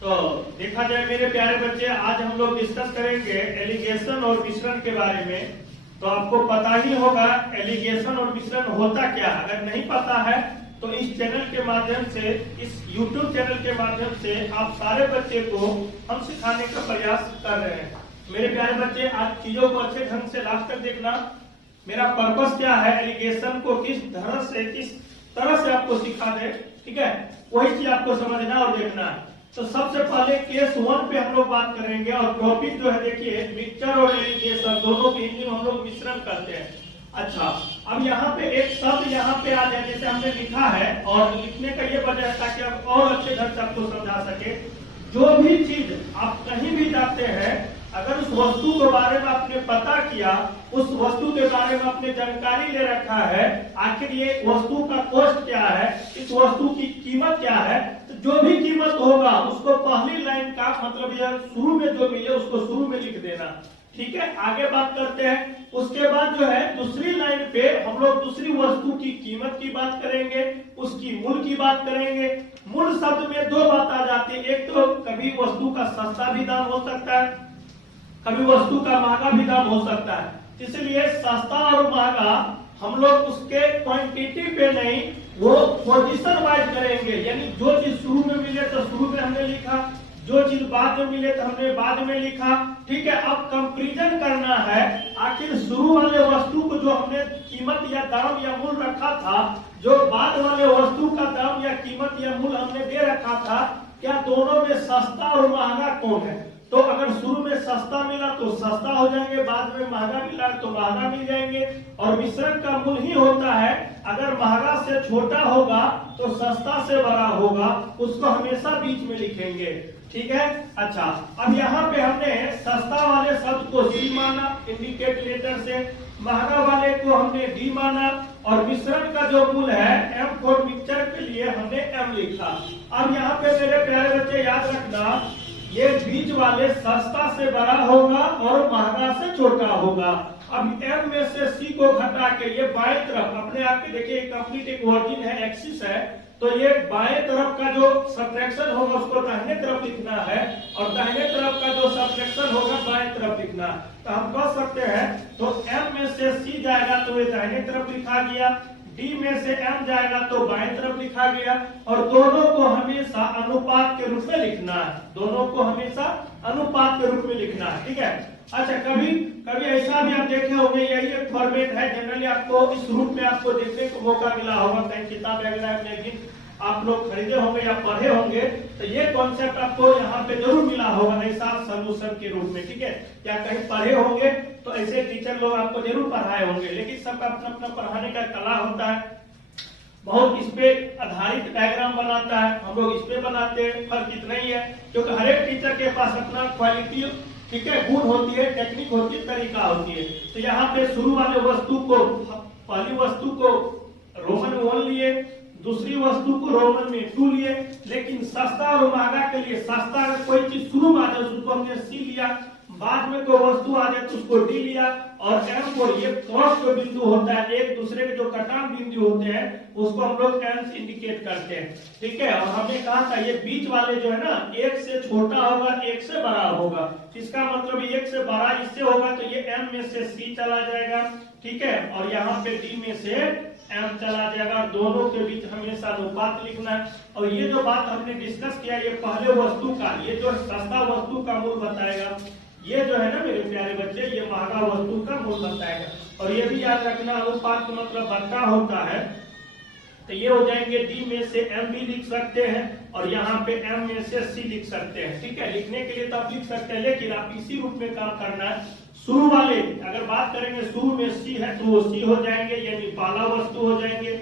तो देखा जाए मेरे प्यारे बच्चे, आज हम लोग डिस्कस करेंगे एलिगेशन और मिश्रण के बारे में। तो आपको पता ही होगा एलिगेशन और मिश्रण होता क्या। अगर नहीं पता है तो इस चैनल के माध्यम से, इस YouTube चैनल के माध्यम से आप सारे बच्चे को हम सिखाने का प्रयास कर रहे हैं। मेरे प्यारे बच्चे, आज चीजों को अच्छे ढंग से लास्ट तक देखना। मेरा पर्पस क्या है, एलिगेशन को किस तरह से आपको सिखा दे, ठीक है, वही चीज आपको समझना और देखना है। तो सबसे पहले केस 1 पे हम लोग बात करेंगे और टॉपिक जो है देखिए मिक्सचर और एलिगेशन दोनों के हिंदी में हम लोग मिश्रण करते हैं। अच्छा, अब यहाँ पे एक शब्द यहाँ पे आ जाए, जैसे हमने लिखा है और लिखने का ये वजह है ताकि आप और अच्छे ढंग से आपको समझा सके। जो भी चीज आप कहीं भी जाते हैं, अगर उस वस्तु के बारे में आपने पता किया, उस वस्तु के बारे में आपने जानकारी ले रखा है, आखिर ये वस्तु का कॉस्ट क्या है, इस वस्तु की कीमत क्या है, तो जो भी कीमत होगा उसको पहली लाइन का मतलब यह शुरू में जो मिले उसको शुरू में लिख देना। ठीक है, आगे बात करते हैं। उसके बाद जो है दूसरी लाइन पे हम लोग दूसरी वस्तु की कीमत की बात करेंगे, उसकी मूल्य की बात करेंगे। मूल्य शब्द में दो बात आ जाती है, एक तो कभी वस्तु का सस्ता भी दाम हो सकता है, कभी वस्तु का महंगा भी दाम हो सकता है। इसलिए सस्ता और महंगा हम लोग उसके क्वांटिटी पे नहीं, वो पोजीशन वाइज करेंगे। यानी जो चीज शुरू में मिले तो शुरू में हमने लिखा, जो चीज बाद में मिले तो हमने बाद में लिखा। ठीक है, अब कंपैरिजन करना है, आखिर शुरू वाले वस्तु को जो हमने कीमत या दाम या मूल्य रखा था, जो बाद वाले वस्तु का दाम या कीमत या मूल्य हमने दे रखा था, क्या दोनों में सस्ता और महंगा कौन है। तो अगर शुरू में सस्ता मिला तो सस्ता हो जाएंगे, बाद में महंगा मिला तो महंगा मिल जाएंगे। और मिश्रण का मूल्य ही होता है, अगर महंगा से छोटा होगा तो सस्ता से बड़ा होगा, उसको हमेशा बीच में लिखेंगे। ठीक है, अच्छा, अब यहाँ पे हमने सस्ता वाले शब्द को सी माना इंडिकेट लेटर से, महंगा वाले को हमने डी माना, और मिश्रण का जो मूल्य है एम फॉर मिक्सचर के लिए हमने एम लिखा। अब यहाँ पे मेरे प्यारे बच्चे याद रखना, ये बीच वाले सस्ता से बड़ा होगा और महंगा से छोटा होगा। अब एम में से सी को घटा के ये बाएं तरफ अपने आप के देखिए, कंप्लीट एक वर्किंग है, एक्सिस है, तो ये बाएं तरफ का जो सब्ट्रैक्शन होगा उसको दाहिने तरफ लिखना है, और दाहिने तरफ का जो सब्ट्रैक्शन होगा बाएं तरफ लिखना। तो हम कह सकते हैं, तो एम में से सी जाएगा तो ये दाहिने तरफ लिखा गया, डी में से एम जाएगा तो बाएं तरफ लिखा गया, और दोनों को हमेशा अनुपात के रूप में लिखना है, दोनों को हमेशा अनुपात के रूप में लिखना है। ठीक है, अच्छा, कभी कभी ऐसा भी आप देखे होंगे, यही एक फॉर्मेट है, जनरली आपको इस रूप में आपको देखने को मौका मिला होगा, कहीं किताब वगैरह मैगजीन आप लोग खरीदे होंगे या पढ़े होंगे, तो ये कॉन्सेप्ट आपको यहाँ पे जरूर मिला होगा ऐसा सोल्यूशन के रूप में। ठीक है, या कहीं पढ़े होंगे तो ऐसे टीचर लोग आपको जरूर पढ़ाए होंगे, लेकिन सबका अपना अपना पढ़ाने का कला होता है। बहुत इस पे आधारित डायग्राम बनाता है, हम लोग इस पे बनाते हैं, फर्क इतना ही है, क्योंकि हर एक टीचर के पास अपना क्वालिटी, ठीक है, गुण होती है, टेक्निक होती है, तरीका होती है। तो यहाँ पे शुरू वाले वस्तु को, पहली वस्तु को रोमन 1 लिए, दूसरी वस्तु को रोमन में 2 लिए, लेकिन सस्ता और महंगा के लिए सस्ता अगर कोई चीज शुरू में आ जाए उसको हमने सी लिया, बाद में कोई वस्तु आ जाए तो उसको डी लिया, और एम को, ये क्रॉस जो बिंदु होता है, एक दूसरे के जो कटान बिंदु होते हैं उसको हम लोग एम से इंडिकेट करते हैं। ठीक है, और हमने कहा था ये बीच वाले जो है ना, एक से छोटा होगा, एक से बड़ा होगा, इसका मतलब एक से बड़ा इससे होगा तो ये एम में से सी चला जाएगा। ठीक है, और यहाँ पे डी में से एम चला जाएगा, दोनों के बीच हमेशा अनुपात लिखना है। और ये जो बात हमने डिस्कस किया, ये पहले वस्तु का, ये जो सस्ता वस्तु का मूल्य बताएगा, ये जो है ना मेरे प्यारे बच्चे, ये महंगा वस्तु का मूल्य बताएगा। और ये भी याद रखना, अनुपात का मतलब बट्टा होता है, तो ये हो जाएंगे डी में से एम भी लिख सकते हैं, और यहाँ पे एम में से सी लिख सकते हैं। ठीक है, लिखने के लिए तो आप लिख सकते हैं, लेकिन आप इसी रूप में काम करना है। शुरू वाले अगर बात करेंगे, शुरू में सी है तो वो सी हो जाएंगे, यानी पहला वस्तु हो जाएंगे,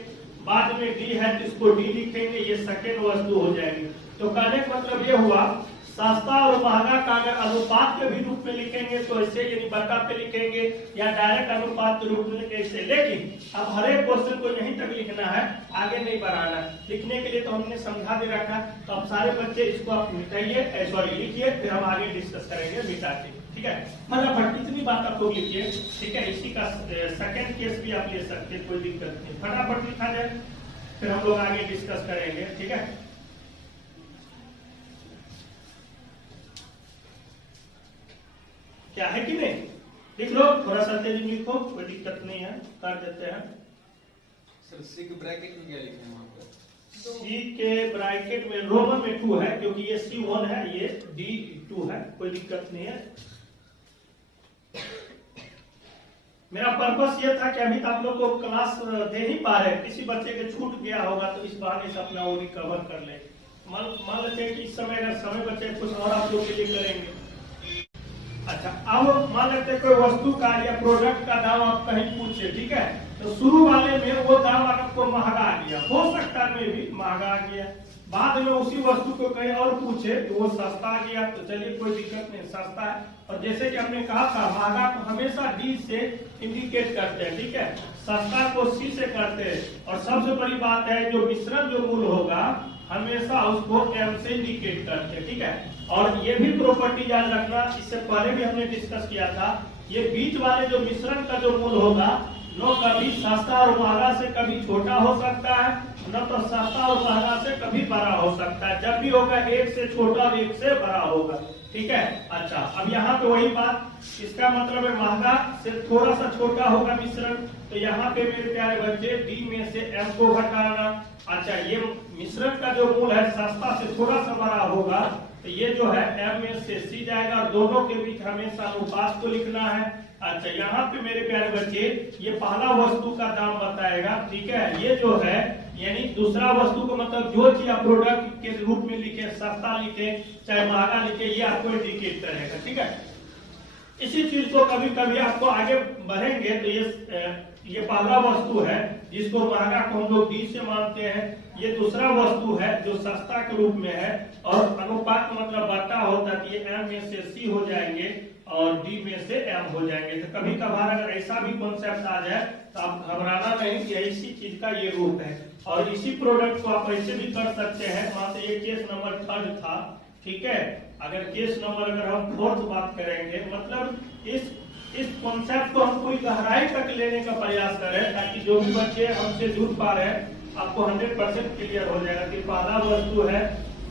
बाद में डी है तो इसको डी लिखेंगे, ये सेकेंड वस्तु हो जाएंगे। तो कहने का मतलब ये हुआ, सस्ता और महंगा का अगर अनुपात के भी रूप में लिखेंगे तो ऐसे, यानी बट्टा पे लिखेंगे, या डायरेक्ट अनुपात के रूप में ऐसे। लेकिन अब हर एक क्वेश्चन को यहीं तक लिखना है, आगे नहीं बढ़ाना। लिखने के लिए तो हमने समझा दे रखा, तो अब सारे बच्चे इसको आप मिटाइए, सॉरी लिखिए, फिर हम आगे डिस्कस करेंगे मिटाते। ठीक है, फटाफट कितनी बात आपको लिखिए। ठीक है, इसी का सेकंड केस भी आप ले सकते हैं, कोई दिक्कत नहीं, फटाफट लिखा जाए, फिर हम लोग आगे डिस्कस करेंगे। ठीक है, क्या है कि नहीं? लिख लो, थोड़ा सा तेज लिखो, कोई दिक्कत नहीं है, कर देते हैं। सर सी के ब्रैकेट में क्या लिखना है वहां पर? सी के ब्रैकेट में रोमन में 2 है, क्योंकि ये C1 है, ये D2 है, कोई दिक्कत नहीं है। मेरा पर्पस ये था कि अभी आप लोग को क्लास दे ही पा रहे, किसी बच्चे के छूट गया होगा तो इस बहाने से अपना वो रिकवर कर ले। मान लेते हैं कि इस समय अगर समय बचे कुछ और आप लोग के लिए करेंगे। अच्छा, अब मान लेते हैं कोई वस्तु का या प्रोडक्ट का दाम आप कहीं पूछे, ठीक है, तो शुरू वाले में वो दाम आपको महंगा आ गया, हो सकता है में भी महंगा आ गया, बाद में उसी वस्तु को कहीं और पूछे तो वो सस्ता आ गया, तो चलिए कोई दिक्कत नहीं, सस्ता है। और जैसे कि हमने कहा था, महंगा को हमेशा डी से इंडिकेट करते हैं, ठीक है, सस्ता को सी से करते हैं। और सबसे बड़ी बात है, जो मिश्रण जो मूल होगा हमेशा उसको एम से इंडिकेट करते हैं, ठीक है। और ये भी प्रॉपर्टी याद रखना, इससे पहले भी हमने डिस्कस किया था, ये बीच वाले जो मिश्रण का जो मूल होगा न कभी सस्ता और महंगा से कभी छोटा हो सकता है, न तो सस्ता और महंगा से कभी बड़ा हो सकता है, जब भी होगा एक से छोटा और एक से बड़ा होगा, ठीक है। अच्छा, अब यहाँ पे वही बात, इसका मतलब है महंगा से थोड़ा सा छोटा होगा मिश्रण, तो यहाँ पे मेरे प्यारे बच्चे डी में से एम को घटाना। अच्छा, ये मिश्रण का जो मूल है सस्ता से थोड़ा सा बड़ा होगा, तो ये जो है एम में से सी जाएगा, और दोनों के बीच हमेशा अनुपात को लिखना है। अच्छा, यहाँ पे मेरे प्यारे बच्चे ये पहला वस्तु का दाम बताएगा, ठीक है, ये जो है यानी दूसरा वस्तु को मतलब जो चीज आप प्रोडक्ट के रूप में लिखे, सस्ता लिखे चाहे महंगा लिखे, ये आपको इंडिकेट करेगा, ठीक है। इसी चीज को कभी कभी आपको आगे बढ़ेंगे तो ये पहला वस्तु है जिसको महंगा को हम लोग डी से मानते हैं, ये दूसरा वस्तु है जो सस्ता के रूप में है, और अनुपात मतलब बटा होता है, ये एम में से सी हो जाएंगे और डी में से एम हो जाएंगे। तो कभी कभार अगर ऐसा भी कॉन्सेप्ट आ जाए तो आप घबराना नहीं, कि इसी चीज का ये रूप है। और इसी प्रोडक्ट को आप ऐसे भी कर सकते हैं, वहां से ये केस नंबर 3 था, ठीक है। अगर केस नंबर अगर हम 4th बात करेंगे, मतलब इस कॉन्सेप्ट को हम पूरी गहराई तक लेने का प्रयास करें, ताकि जो भी बच्चे हमसे जुड़ पा रहे हैं आपको 100% क्लियर हो जाएगा कि पहला वस्तु है,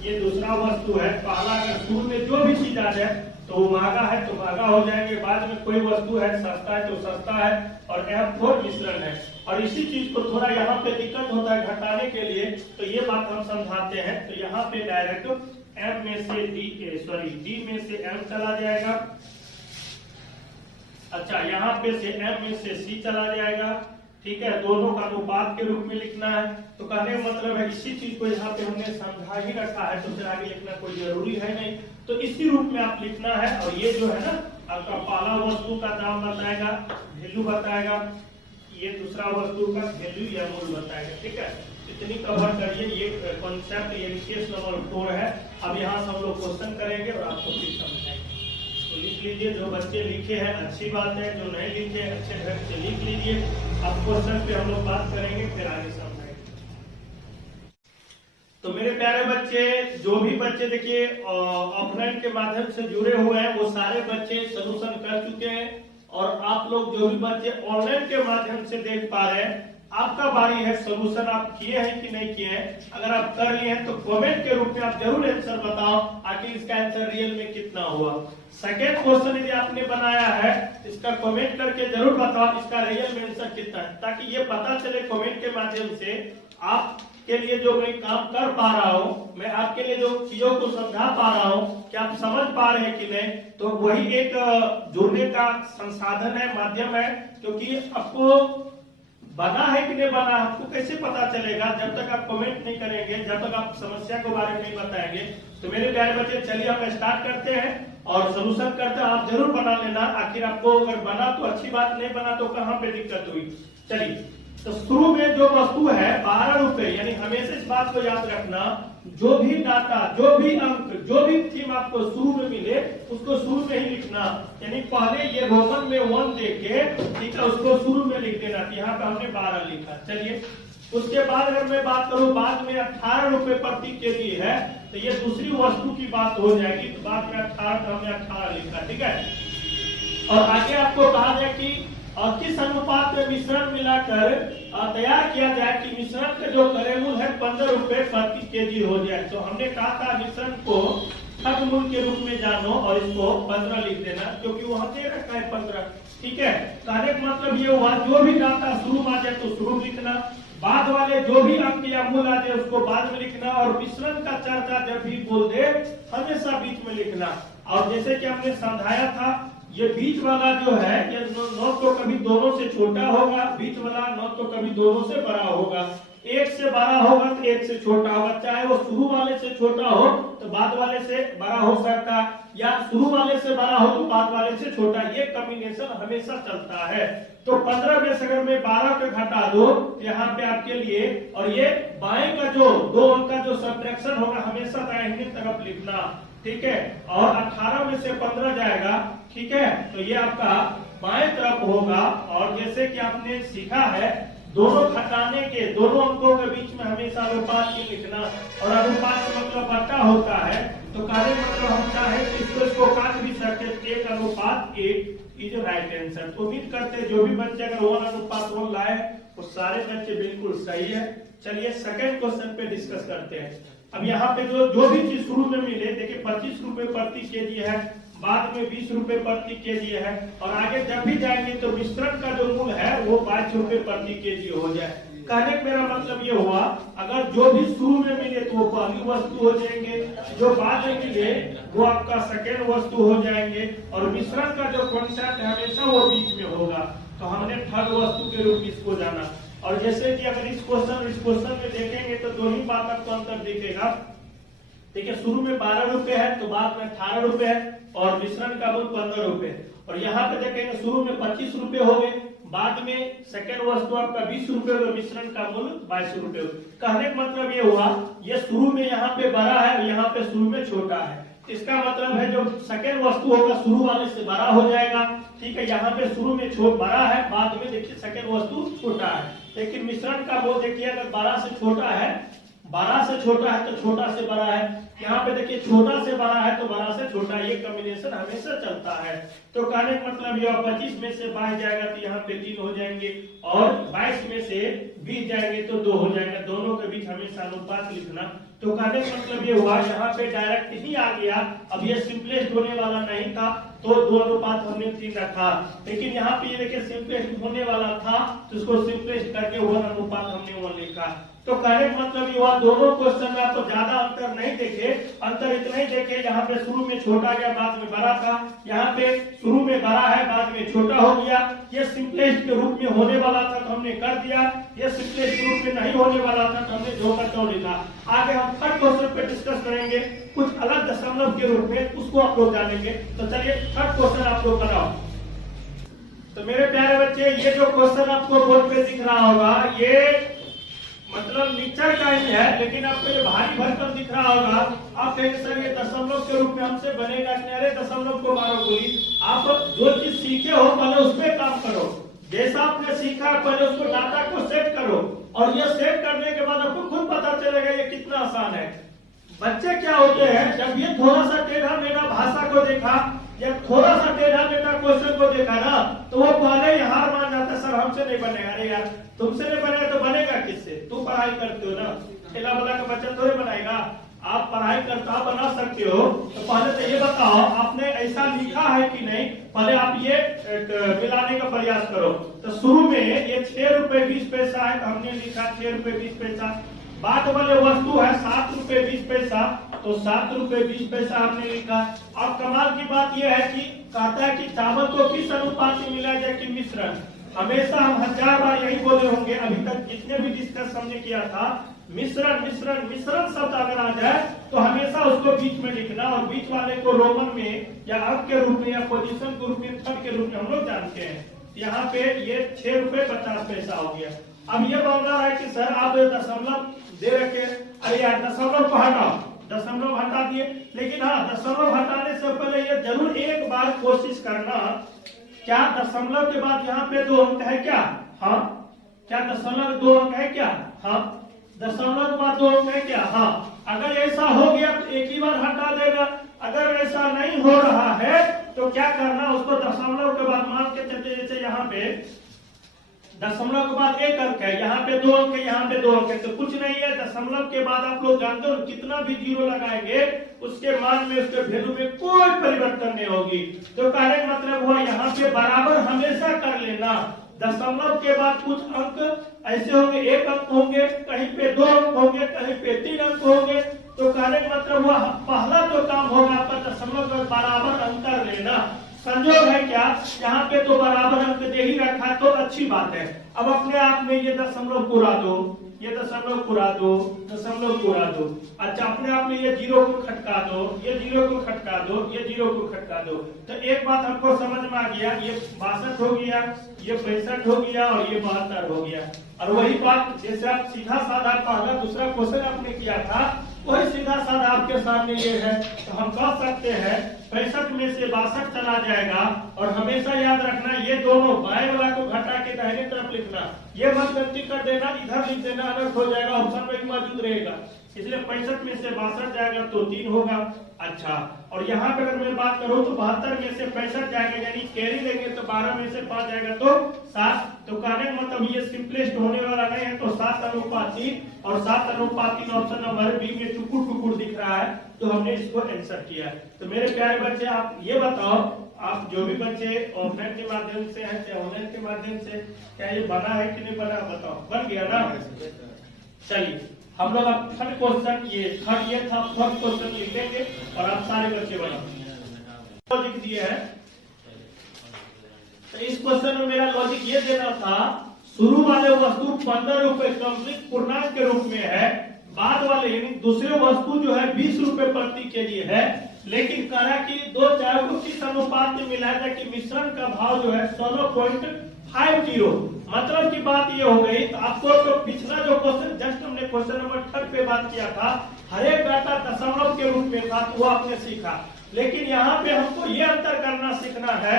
ये दूसरा वस्तु है। पहला अगर शुरू में जो भी चीज आ जाए तो महंगा है तो महंगा हो जाएंगे, बाद में कोई वस्तु है सस्ता है तो सस्ता है, और M4 मिश्रण है। और इसी चीज को थोड़ा यहाँ पे दिक्कत होता है घटाने के लिए, तो ये बात हम समझाते हैं। तो यहाँ पे डायरेक्ट M में से D में से M चला जाएगा। अच्छा, यहाँ पे से M में से C चला जाएगा, ठीक है, दोनों का अनुपात के रूप में लिखना है। तो कहने का मतलब है इसी चीज को यहाँ पे हमने समझा ही रखा है, तो फिर आगे लिखना कोई जरूरी है नहीं, तो इसी रूप में आप लिखना है। और ये जो है ना आपका पहला वस्तु का दाम बताएगा, वैल्यू बताएगा, ये दूसरा वस्तु का वैल्यू या मूल बताएगा, ठीक है। इतनी कवर करिए, ये कॉन्सेप्ट ये केस नंबर 4 है। अब यहाँ से हम लोग क्वेश्चन करेंगे और आपको फिर समझाएंगे। तो लिख लीजिए, जो बच्चे लिखे हैं अच्छी बात है, जो नहीं लिखे अच्छे ढंग से लिख लीजिए। अब क्वेश्चन पे हम लोग बात करेंगे, फिर आगे समझाएंगे। तो मेरे प्यारे बच्चे, जो भी बच्चे देखिए ऑफलाइन के माध्यम से जुड़े हुए हैं वो सारे बच्चे सोल्यूशन कर चुके हैं, और आप लोग जो भी बच्चे ऑनलाइन के माध्यम से देख पा रहे हैं, आपका बारी है सोल्यूशन आप किए हैं कि नहीं किए हैं। अगर आप कर लिए हैं तो कमेंट के रूप में आप जरूर आंसर बताओ, आखिर इसका आंसर रियल में कितना हुआ। सेकेंड क्वेश्चन यदि आपने बनाया है, इसका कमेंट करके जरूर बताओ इसका रियल में आंसर कितना है, ताकि ये पता चले कमेंट के माध्यम से आपके लिए जो मैं काम कर पा रहा हूँ, मैं आपके लिए जो चीजों को समझा पा रहा हूँ, क्या आप समझ पा रहे हैं कि नहीं। तो वही एक जुड़ने का संसाधन है, माध्यम है, क्योंकि आपको बना है कि नहीं बना आपको कैसे पता चलेगा, जब तक आप कमेंट नहीं करेंगे, जब तक आप समस्या के बारे में नहीं बताएंगे। तो मेरे प्यारे बच्चे, चलिए हम स्टार्ट करते हैं और सोल्यूशन करते हैं। आप जरूर बना लेना, आखिर आपको अगर बना तो अच्छी बात, नहीं बना तो कहाँ पे दिक्कत हुई। चलिए, तो शुरू में जो वस्तु है 12 रुपए, यानी हमेशा इस बात को याद रखना, जो भी डाटा, जो भी अंक, जो भी थीम आपको शुरू में मिले उसको शुरू में ही लिखना। यानी पहले ये रोमन में 1 देके, ठीक है, उसको शुरू में लिख देना। यहाँ पे हमने 12 लिखा। चलिए, उसके बाद अगर मैं बात करूं, बाद में 18 रुपए प्रति केजी है, तो ये दूसरी वस्तु की बात हो जाएगी। तो बाद में 18 तो हमने 18 लिखा, ठीक है। और आगे आपको कहा जाए कि किस अनुपात में मिश्रण मिलाकर तैयार किया जाए कि मिश्रण का जो क्रय मूल्य है 15 रुपए प्रति केजी हो जाए। तो हमने कहा था मिश्रण को छठ मूल के रूप में जानो और इसको 15 लिख देना, क्योंकि वहां दे रखा है 15। ठीक है, कहने का मतलब ये हुआ जो भी डाटा शुरू में आ जाए तो शुरू लिखना, बाद वाले जो भी अंक या मूल आ जाए उसको बाद में लिखना, और मिश्रण का चर्चा जब भी बोल दे हमेशा बीच में लिखना। और जैसे कि हमने समझाया था, ये बीच वाला जो है ये नोट तो कभी दोनों से छोटा होगा, बीच वाला नोट तो कभी दोनों से बड़ा होगा। 1 से बड़ा होगा तो 1 से छोटा होगा, चाहे वो शुरू वाले से छोटा हो तो बाद वाले से बड़ा हो सकता, या शुरू वाले से बड़ा हो तो बाद वाले से छोटा। ये कॉम्बिनेशन हमेशा चलता है। तो 15 में से अगर मैं 12 पे घटा दो यहाँ पे आपके लिए, और ये बाएं का जो 2 अंक का जो सब्ट्रैक्शन होगा हमेशा दाहिने तरफ लिखना। ठीक है, और 18 में से 15 जाएगा। ठीक है, तो ये आपका बाएं तरफ होगा। और जैसे कि आपने सीखा है, दोनों घटाने के दोनों अंकों के बीच में हमेशा अनुपात ही लिखना, और अनुपात का मतलब बट्टा होता है। तो कार्य मतलब हम चाहे तो इसको काट भी सकते, 1:1 इज राइट आंसर। तो उम्मीद करते हैं जो भी बच्चे अगर 1:1 लाए वो सारे बच्चे बिल्कुल सही है। चलिए सेकंड क्वेश्चन पे डिस्कस करते हैं। अब यहाँ पे जो भी चीज शुरू में मिले, देखिए 25 रुपए प्रति केजी है, बाद में 20 रुपए प्रति केजी है, और आगे जब भी जाएंगे तो मिश्रण का जो मूल है वो 22 रुपए प्रति केजी हो जाए। कहने का मेरा मतलब ये हुआ, अगर जो भी शुरू में मिले तो वो पहली वस्तु हो जाएंगे, जो बाद में मिले वो आपका सेकेंड वस्तु हो जाएंगे, और मिश्रण का जो कॉन्सेप्ट है हमेशा वो बीच में होगा। तो हमने थर्ड वस्तु के रूप में इसको जाना। और जैसे कि अगर इस क्वेश्चन में देखेंगे तो दो ही बात आपको अंतर दिखेगा। देखिए, शुरू में 12 रुपए है तो बाद में 18 रुपए है, और मिश्रण का मूल 15 रुपए। और यहाँ पे देखेंगे शुरू में 25 रुपए हो गए, बाद में सेकेंड वस्तु आपका 20 रुपए और मिश्रण का मूल 22 रुपए। कहने का मतलब ये हुआ, ये शुरू में यहाँ पे बड़ा है, यहाँ पे शुरू में छोटा है। इसका मतलब है जो सेकेंड वस्तु होगा शुरू वाले से बड़ा हो जाएगा। ठीक है, यहाँ पे शुरू में बड़ा है, बाद में देखिए सेकेंड वस्तु छोटा है। लेकिन मिश्रण का वो देखिए, अगर 12 से छोटा है, 12 से छोटा है तो छोटा से बड़ा है, यहाँ पे देखिए छोटा से बड़ा है तो बड़ा से छोटा। ये कॉम्बिनेशन हमेशा चलता है। तो कहने का मतलब ये 25 में से 22 जाएगा तो यहाँ पे 3 हो जाएंगे, और 22 में से 20 जाएंगे तो 2 हो जाएगा। दोनों के बीच हमेशा अनुपात लिखना। तो कहने का मतलब ये हुआ, यहाँ पे डायरेक्ट ही आ गया। अब ये सिंपलेस्ट होने वाला नहीं था तो 2:5 हमने 3 रखा, लेकिन यहाँ पे ये देखिए सिंपलेस्ट होने वाला था तो उसको सिंपलेस्ट करके 1:1 हमने 1 लिखा। तो कहने का मतलब ये हुआ, दोनों क्वेश्चन में आपको ज्यादा अंतर नहीं देखे, अंतर इतना ही देखे यहाँ पे शुरू में छोटा गया बाद में बड़ा था, यहाँ पे शुरू में बड़ा है बाद में छोटा हो गया। ये सिंपलेस्ट के रूप में होने वाला था तो हमने कर दिया, ये सिंपलेस्ट के रूप में नहीं होने वाला था तो हमने जो का तो लिखा। आगे हम थर्ड क्वेश्चन पे डिस्कस करेंगे, कुछ अलग दशमलव के रूप में, उसको आप लोग जानेंगे। तो चलिए थर्ड क्वेश्चन आप लोग बनाओ। तो मेरे प्यारे बच्चे, ये जो क्वेश्चन आपको बोर्ड पे दिख रहा होगा, ये मतलब नीचर का ही है, लेकिन आपको ये भारी भरकम दिख रहा होगा। आप कहेंगे सर ये दशमलव के रूप में हमसे बनेगा नहीं। अरे दशमलव को मारो गोली, आप जो चीज सीखे हो पहले उसमें काम करो। जैसा आपने सीखा पहले उसको डाटा को सेट करो, और ये सेट करने के बाद आपको खुद पता चलेगा ये कितना आसान है। बच्चे क्या होते हैं, जब ये थोड़ा सा टेढ़ा मेढ़ा भाषा को देखा या थोड़ा सा टेढ़ा मेढ़ा क्वेश्चन को देखा ना, तो वो पहले ही हार मान जाता है, सर हमसे नहीं बनेगा। अरे यार तुमसे नहीं बनेगा तो बनेगा किससे? तुम पढ़ाई करते हो ना, ठेला वाला का बच्चा थोड़े बनाएगा। आप पढ़ाई करता बना सकते हो, तो पहले तो ये बताओ आपने ऐसा लिखा है कि नहीं, पहले आप ये मिलाने का प्रयास करो। तो शुरू में ये 6 रुपए 20 पैसा है, तो हमने लिखा 6 रुपए 20 पैसा। बाद वाले वस्तु है 7 रुपए 20 पैसा, तो 7 रुपए 20 पैसा हमने लिखा। अब कमाल की बात यह है कि कहता है कि चावल को किस अनुपात में मिलाया जाए कि मिश्रण। हमेशा हम 1000 बार यही बोले होंगे, अभी तक जितने भी डिस्कस हमने किया था, मिश्रण मिश्रण मिश्रण शब्द अगर आ जाए तो हमेशा उसको बीच में लिखना, और बीच वाले को रोमन में या अंक के रूप में या पोजीशन के रूप में, थर्ड के रूप में हम लोग जानते हैं। यहाँ पे ये 6 रुपए 50 पैसा हो गया। अब ये मामला है कि सर आप दशमलव दे रखे, अरे यार दशमलव को हटाओ, दशमलव हटा दिए। लेकिन हाँ, दशमलव हटाने से पहले ये जरूर एक बार कोशिश करना, क्या दशमलव के बाद यहाँ पे 2 अंक है क्या? हाँ। क्या दशमलव 2 अंक है क्या? हाँ। दशमलव के बाद 2 अंक है क्या? हाँ। अगर ऐसा हो गया तो एक ही बार हटा देगा। अगर ऐसा नहीं हो रहा है तो क्या करना, उसको दशमलव के बाद मान के चलते, जैसे यहाँ पे दशमलव के बाद एक अंक है, यहाँ पे 2 अंक है, यहाँ पे 2 अंक है, तो कुछ नहीं है। दशमलव के बाद आप लोग जानते हो कितना भी जीरो लगाएंगे उसके मान में, उसके वैल्यू में कोई परिवर्तन नहीं होगी। तो कहने का मतलब हुआ यहाँ पे बराबर हमेशा कर लेना। दशमलव के बाद कुछ अंक ऐसे होंगे, 1 अंक होंगे, कहीं पे 2 अंक होंगे, कहीं पे 3 अंक होंगे। तो कहने का मतलब हुआ पहला जो काम होगा आपका दशमलव में बराबर अंक कर लेना। संयोग है क्या, यहाँ पे तो बराबर अंक दे ही रखा तो अच्छी बात है। अब अपने आप में ये दशमलव पूरा दो, ये दशमलव पूरा दो, दशमलव पूरा दो। अच्छा, अपने आप में ये जीरो को खटका दो, ये जीरो को खटका दो, ये जीरो को खटका दो। तो एक बात हमको समझ में आ गया, ये 62 हो गया, ये 65 हो गया और ये 72 हो गया। और वही बात जैसे आप सीधा साधा पहला दूसरा क्वेश्चन आपने किया था, वही सीधा साधा आपके सामने ये है। तो हम कह सकते हैं 65 में से 62 चला जाएगा। और हमेशा याद रखना, ये दोनों बाएं वाला को घटा के दाहिने तरफ लिखना, ये मत गलती कर देना, इधर लिख देना, अलग हो जाएगा, ऑप्शन में भी मौजूद रहेगा। इसलिए 65 में से 62 जाएगा तो 3 होगा। अच्छा, और यहाँ पे अगर मैं बात करूँ तो 72 में से 65 जाएगा, यानी कैरी लेंगे तो 12 में से 5 जाएगा तो 7। तो कहने का मतलब ये सिंपलेस्ट होने वाला नहीं है, तो 7:3 और 7:3 ऑप्शन नंबर बी में टुकुर टुकुर दिख रहा है, तो हमने इसको आंसर किया। तो मेरे प्यारे बच्चे, आप ये बताओ, आप जो भी बच्चे ऑफलाइन के माध्यम से हैं या ऑनलाइन के माध्यम से, क्या ये बना है कि नहीं बना, बताओ। बन गया ना? चलिए हम लोग अब थर्ड क्वेश्चन, ये था फर्स्ट क्वेश्चन लिखेंगे और आप सारे बच्चे बनाओ। लॉजिक दिए है, तो इस क्वेश्चन में मेरा लॉजिक ये देना था, शुरू वाले वस्तु 15 रुपए कंप्लीट पूर्णांक के रूप में है, बाद वाले यानी दूसरे वस्तु जो है 20 रुपए प्रति केजी है, लेकिन करा कि 2 चार को किस अनुपात में मिलाया जाए कि मिश्रण का भाव जो है 16.50। मतलब की बात ये हो गई। तो आपको तो पिछला जो क्वेश्चन जस्ट हमने क्वेश्चन नंबर 3 पे बात किया था, हर एक डाटा दशमलव के रूप में था, तो वो आपने सीखा। लेकिन यहाँ पे हमको ये अंतर करना सीखना है,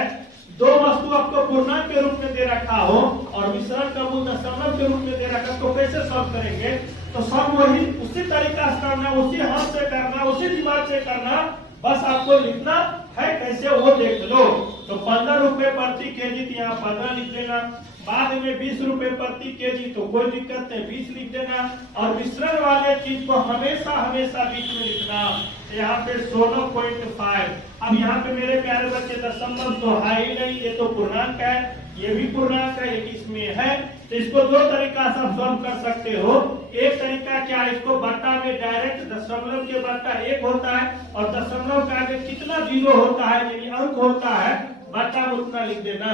2 वस्तु आपको पूर्णांक के रूप में दे रखा हो और मिश्रण का मूल दशमलव के रूप में दे रखा, तो कैसे सॉल्व करेंगे? तो सब वही उसी तरीका से करना, उसी हाथ से करना, उसी दिमाग से करना, बस आपको लिखना है कैसे वो देख लो। तो 15 रुपए प्रति केजी, तो यहाँ 15 लिख देना। बाद में 20 रुपए प्रति केजी, तो कोई दिक्कत नहीं, 20 लिख देना। और मिश्रण वाले चीज को हमेशा हमेशा बीच में लिखना, यहाँ पे 16.5। अब यहाँ पे मेरे प्यारे बच्चे दशमलव तो है ही नहीं, ये तो पूर्णांक है, ये भी पूर्णांक है, ये इसमें है। तो इसको 2 तरीका से आप सॉल्व कर सकते हो। एक तरीका क्या है, इसको बट्टा में डायरेक्ट दशमलव के बट्टा 1 होता है और दशमलव का आगे कितना जीरो होता है यानी अंक होता है, बट्टा में उतना लिख देना।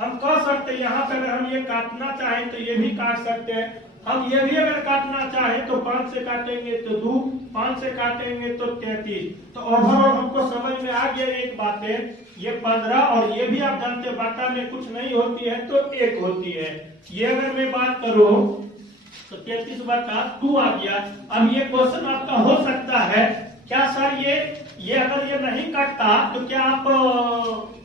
हम कह सकते हैं यहाँ पे अगर हम ये काटना चाहें तो ये भी काट सकते हैं, हम ये भी अगर काटना चाहें तो 5 से काटेंगे तो 2, 5 से काटेंगे तो 33। तो ओवरऑल हमको समझ में आ गया एक बात है, ये 15 और ये भी आप जानते हैं बट्टा में कुछ नहीं होती है तो 1 होती है। ये अगर मैं बात करूं तो 33/2 आ गया। अब ये क्वेश्चन आपका हो सकता है, क्या सर ये अगर ये नहीं कटता तो क्या आप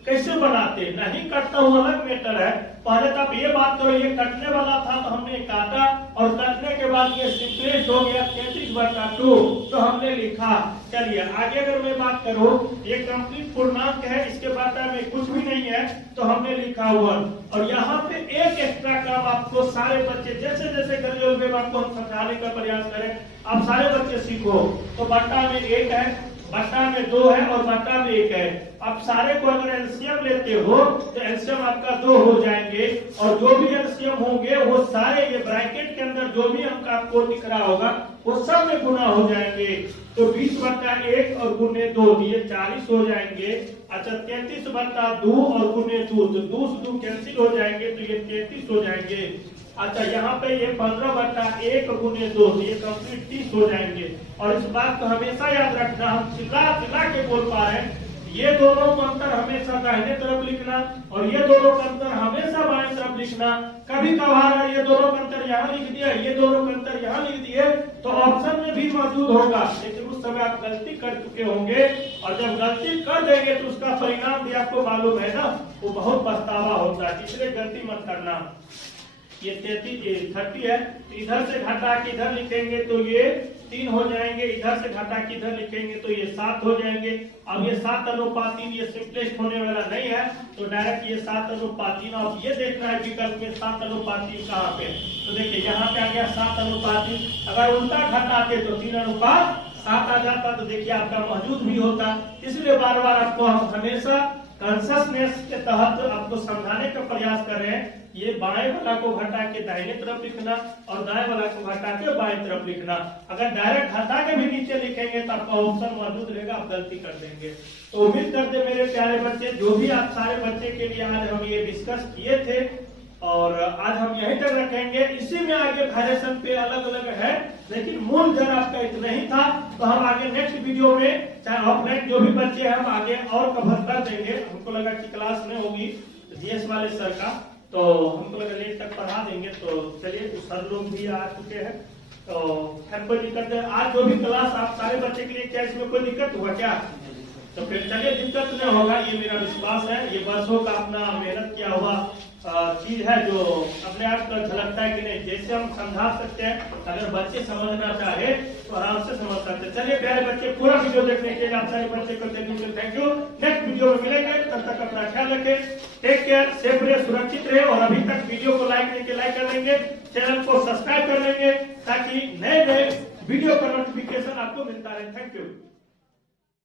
कैसे बनाते? नहीं कटता वो अलग मैटर है। पहले तो आप ये बात करो, ये कटने वाला था तो हमने काटा और कटने के बाद ये सिंपलेस्ट हो गया 33/2, तो हमने लिखा। चलिए आगे अगर मैं बात करूं, ये कंप्लीट पूर्णांक है, इसके बारे में कुछ भी नहीं है तो हमने लिखा 1। और यहाँ पे एक एक्स्ट्रा काम आपको सारे बच्चे जैसे जैसे कर आपको हम समझाने का प्रयास करें, आप सारे बच्चे सीखो। तो बट्टा में 1 है, बट्टा में 2 है और बट्टा में 1 है। अब सारे को अगर एलसीएम लेते हो तो एलसीएम आपका 2 हो जाएंगे और जो भी एलसीएम होंगे वो सारे ये ब्रैकेट के अंदर जो भी अंक आपको दिख रहा होगा वो सब में गुना हो जाएंगे। तो 20/1 और गुने 2 ये 40 हो जाएंगे। अच्छा 33/2 और गुने 2 तो 2 से 2 कैंसिल हो जाएंगे तो ये 33 हो जाएंगे। अच्छा यहाँ पे ये 15/1 गुने 2 ये कंप्लीट 30 हो जाएंगे। और इस बात को हमेशा याद रखना, हम चिल्ला के बोल पा रहे हैं, ये दोनों का अंतर हमेशा दाहिने तरफ लिखना और ये दोनों का अंतर हमेशा बाएं तरफ लिखना। कभी कभार ये दोनों का अंतर यहाँ लिख दिया, ये दोनों का अंतर यहाँ लिख दिए तो ऑप्शन में भी मौजूद होगा, लेकिन उस समय आप गलती कर चुके होंगे और जब गलती कर देंगे तो उसका परिणाम भी आपको मालूम है ना, वो बहुत पछतावा होता है, इसलिए गलती मत करना। ये 30 है, तो इधर से घटा के इधर लिखेंगे तो ये 3 हो जाएंगे, इधर से घटा के इधर लिखेंगे तो ये 7 हो जाएंगे। अब ये 7:3 ये सिंपलेस्ट होने वाला नहीं है, तो डायरेक्ट ये 7:3। अब ये देखना है विकल्प में 7:3 कहाँ पे, तो देखिए यहाँ पे आ गया 7:3। अगर उल्टा घटाते तो 3:7 आ जाता, तो देखिए आपका मौजूद भी होता। इसलिए बार बार आपको हम हमेशा कॉन्शसनेस के तहत आपको समझाने का प्रयास कर रहे हैं। ये बाएं वाला को घटा के दाहिने तरफ लिखना और दाएं वाला को घटा के बाएं तरफ लिखना। अगर डायरेक्ट घटा के भी नीचे लिखेंगे तो आपका ऑप्शन मौजूद रहेगा, आप गलती कर देंगे। तो उम्मीद करते मेरे प्यारे बच्चे, जो भी आप सारे बच्चे के लिए आज हम ये डिस्कस किए थे और आज हम यहीं तक रखेंगे। इसी में आगे वेरिएशन पे अलग अलग है, लेकिन मूल जड़ आपका इतना ही था। तो हम आगे नेक्स्ट वीडियो में चाहे ऑफलाइन जो भी बच्चे हैं हम आगे और कवर कर देंगे। हमको लगा कि क्लास में होगी जीएस वाले सर का, तो हमको लगा लेट तक पढ़ा देंगे। तो चलिए, तो सर लोग भी आ चुके हैं, तो खैर कोई दिक्कत है। आज जो भी क्लास आप सारे बच्चे के लिए, क्या इसमें कोई दिक्कत हुआ क्या? तो फिर चलिए, दिक्कत नहीं होगा, ये मेरा विश्वास है। ये वर्षों का अपना मेहनत किया हुआ चीज है जो अपने आप झलकता है कि नहीं। जैसे हम समझा सकते हैं, अगर बच्चे समझना चाहे तो आराम से समझ सकते हैं। चलिए प्यारे बच्चे, पूरा वीडियो देखने के लिए आप सारे बच्चे को थैंक यू। नेक्स्ट वीडियो में मिलेंगे, तब तक अपना ख्याल रखें। टेक केयर, सेफ रहे, सुरक्षित रहे। और अभी तक वीडियो को लाइक कर देंगे, चैनल को सब्सक्राइब कर लेंगे, ताकि नए वीडियो का नोटिफिकेशन आपको मिलता रहे। Thank you.